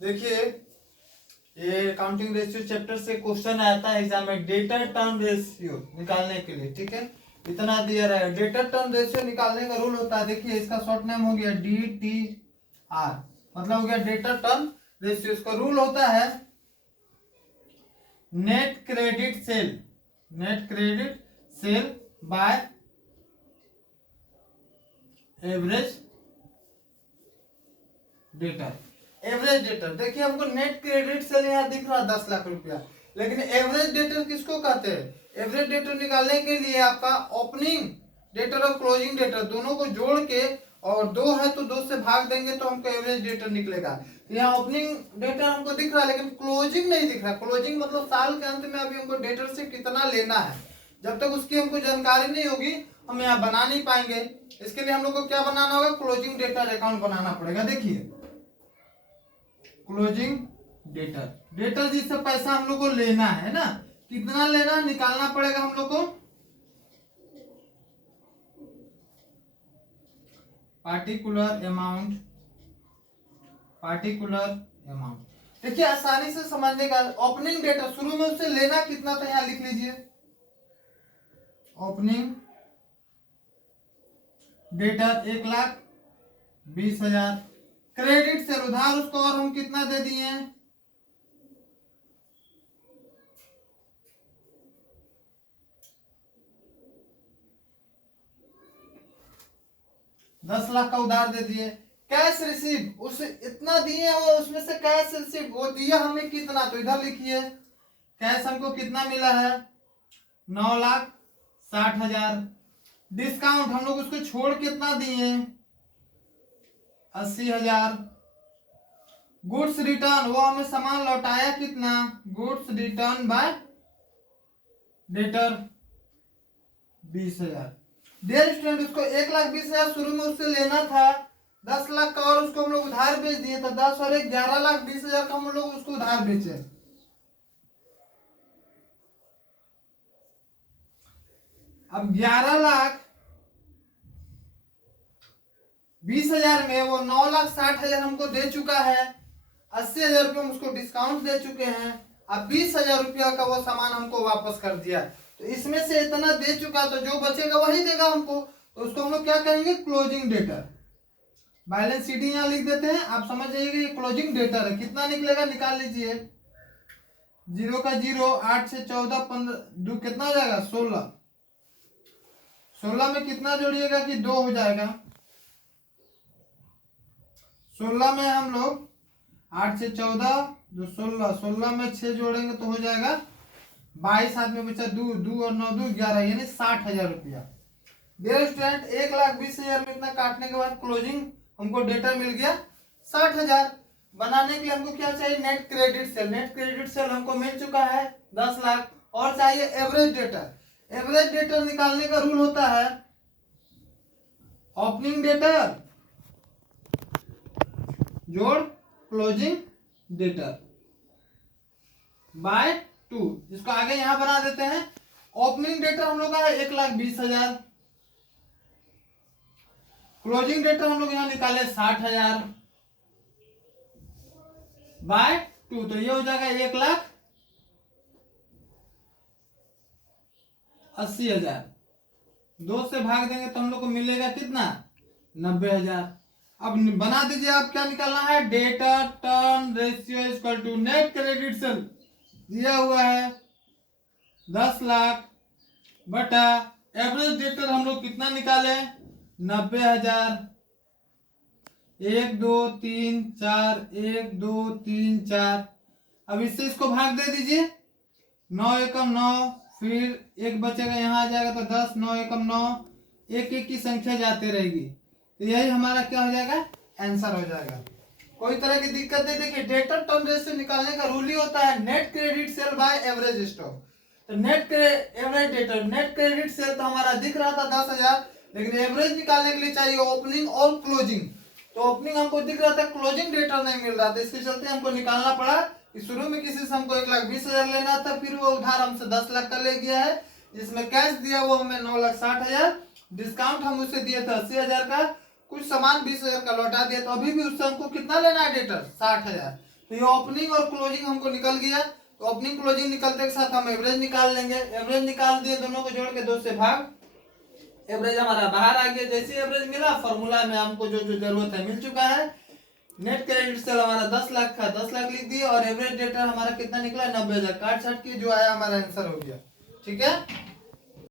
देखिए ये accounting ratio chapter से क्वेश्चन आता है एग्जाम में, डेटर टर्न रेशियो निकालने के लिए। ठीक है, इतना दिया रहेगा। डेटर टर्न रेशियो निकालने का रूल होता है, देखिए इसका शॉर्ट नेम हो गया DTR, मतलब हो गया डेटर टर्न रेशियो। इसका रूल होता है net credit sale by average debtor. देखिए हमको नेट क्रेडिट सेल यहाँ दिख रहा 10 लाख रुपया, लेकिन एवरेज डेटर किसको कहते हैं? एवरेज डेटर निकालने के लिए आपका ओपनिंग डेटर और क्लोजिंग डेटर दोनों को जोड़ के, और 2 है तो 2 से भाग देंगे तो हमको एवरेज डेटर निकलेगा। यहाँ ओपनिंग डेटर हमको दिख रहा है लेकिन क्लोजिंग नहीं दिख रहा। क्लोजिंग मतलब साल के अंत में अभी हमको डेटर से कितना लेना है, जब तक उसकी हमको जानकारी नहीं होगी हम यहाँ बना नहीं पाएंगे। इसके लिए हम लोग को क्या बनाना होगा? क्लोजिंग डेटर अकाउंट बनाना पड़ेगा। देखिए क्लोजिंग डेटर जिससे पैसा हम लोग को लेना है ना, कितना लेना है निकालना पड़ेगा हम लोग को। Particular amount. देखिए आसानी से समझने का, ओपनिंग डेटर शुरू में उससे लेना कितना था यहाँ लिख लीजिए। Opening debtor 1,20,000। क्रेडिट सेल उधार उसको और हम कितना दे दिए हैं? 10 लाख का उधार दे दिए। कैश रिसीव उसे इतना दिए और उसमें से कैश रिसीव वो दिया हमें कितना, तो इधर लिखिए कैश हमको कितना मिला है? 9,60,000। डिस्काउंट हम लोग उसको छोड़ कितना दिए? 80,000। गुड्स रिटर्न वो हमें सामान लौटाया कितना? Goods return by debtor 20,000। Dear student उसको 1,20,000 शुरू में उससे लेना था, 10 लाख का और उसको हम लोग उधार बेच दिए, तो 10 और 11,20,000 का हम लोग उसको उधार बेचे। अब 11,20,000 में वो 9,60,000 हमको दे चुका है, 80,000 रुपये हम उसको डिस्काउंट दे चुके हैं। अब 20,000 रुपया का वो सामान हमको वापस कर दिया, तो इसमें से इतना दे चुका तो जो बचेगा वही देगा हमको, तो उसको हम लोग क्या कहेंगे? Closing debtor. बैलेंस शीट यहाँ लिख देते हैं, आप समझ जाइएगा ये क्लोजिंग डेटर है। कितना निकलेगा निकाल लीजिए। 0 का 0, 8 से 14, 15 कितना हो जाएगा? 16। 16 में कितना जोड़िएगा कि 2 हो जाएगा। 16 में हम लोग 8 से 14 जो 16, 16 में 6 जोड़ेंगे तो हो जाएगा 22। हाथ में बचा 2, 2 और 9 2 11, यानी 60,000 रुपया। डियर स्टूडेंट 1,20,000 में इतना काटने के बाद क्लोजिंग हमको डेटा मिल गया 60,000। बनाने के लिए हमको क्या चाहिए? Net credit cell. Net credit cell हमको मिल चुका है 10 लाख, और चाहिए एवरेज डेटर। एवरेज डेटर निकालने का रूल होता है ओपनिंग डेटर जोड़ क्लोजिंग डेटर बाय 2। इसको आगे यहां बना देते हैं। ओपनिंग डेटर हम लोग का है 1,20,000, क्लोजिंग डेटर हम लोग यहां निकाले 60,000 बाय 2, तो ये हो जाएगा 1,80,000। 2 से भाग देंगे तो हम लोग को मिलेगा कितना? 90,000। अब बना दीजिए आप, क्या निकालना है? Debtor turn ratio equal to net credit sale दिया हुआ है 10 लाख बटा एवरेज डेटर हम लोग कितना निकाले? 90,000। 1 2 3 4, 1 2 3 4। अब इससे इसको भाग दे दीजिए। 9 एकम 9, फिर 1 बचेगा यहाँ आ जाएगा तो 10, 9 एकम 9, 1 1 की संख्या जाते रहेगी, तो यही हमारा क्या हो जाएगा? आंसर हो जाएगा। कोई तरह की दिक्कत नहीं। देखिए डेटर टर्न रेशियो निकालने का रूल ही होता है net credit sale by average stock. तो average debtor, net credit sale तो हमारा दिख रहा था 10,000, लेकिन एवरेज निकालने के लिए चाहिए ओपनिंग और क्लोजिंग। तो ओपनिंग हमको दिख रहा था, क्लोजिंग डेटर नहीं मिल रहा था, इसके चलते हमको निकालना पड़ा कि शुरू में किसी से हमको 1,20,000 लेना था, फिर वो उधार हमसे 10 लाख का ले गया है, जिसमें कैश दिया वो हमें 9,60,000, डिस्काउंट हम उसे दिए थे 80,000 का, कुछ सामान 20,000 का लौटा दिया, तो अभी भी उससे हमको कितना लेना है डेटर? 60,000। तो ये ओपनिंग और क्लोजिंग हमको निकल गया। तो ओपनिंग क्लोजिंग निकलते के साथ हम एवरेज निकाल लेंगे। एवरेज निकाल दिए, दोनों को जोड़ के 2 से भाग, एवरेज हमारा बाहर आ गया। जैसे एवरेज मिला, फॉर्मूला में हमको जो जो जरूरत है मिल चुका है। नेट क्रेडिट सेल हमारा 10 लाख का 10 लाख लिख दिए और एवरेज डेटर हमारा कितना निकला 90,000। काट छाट के जो आया हमारा आंसर हो गया। ठीक है।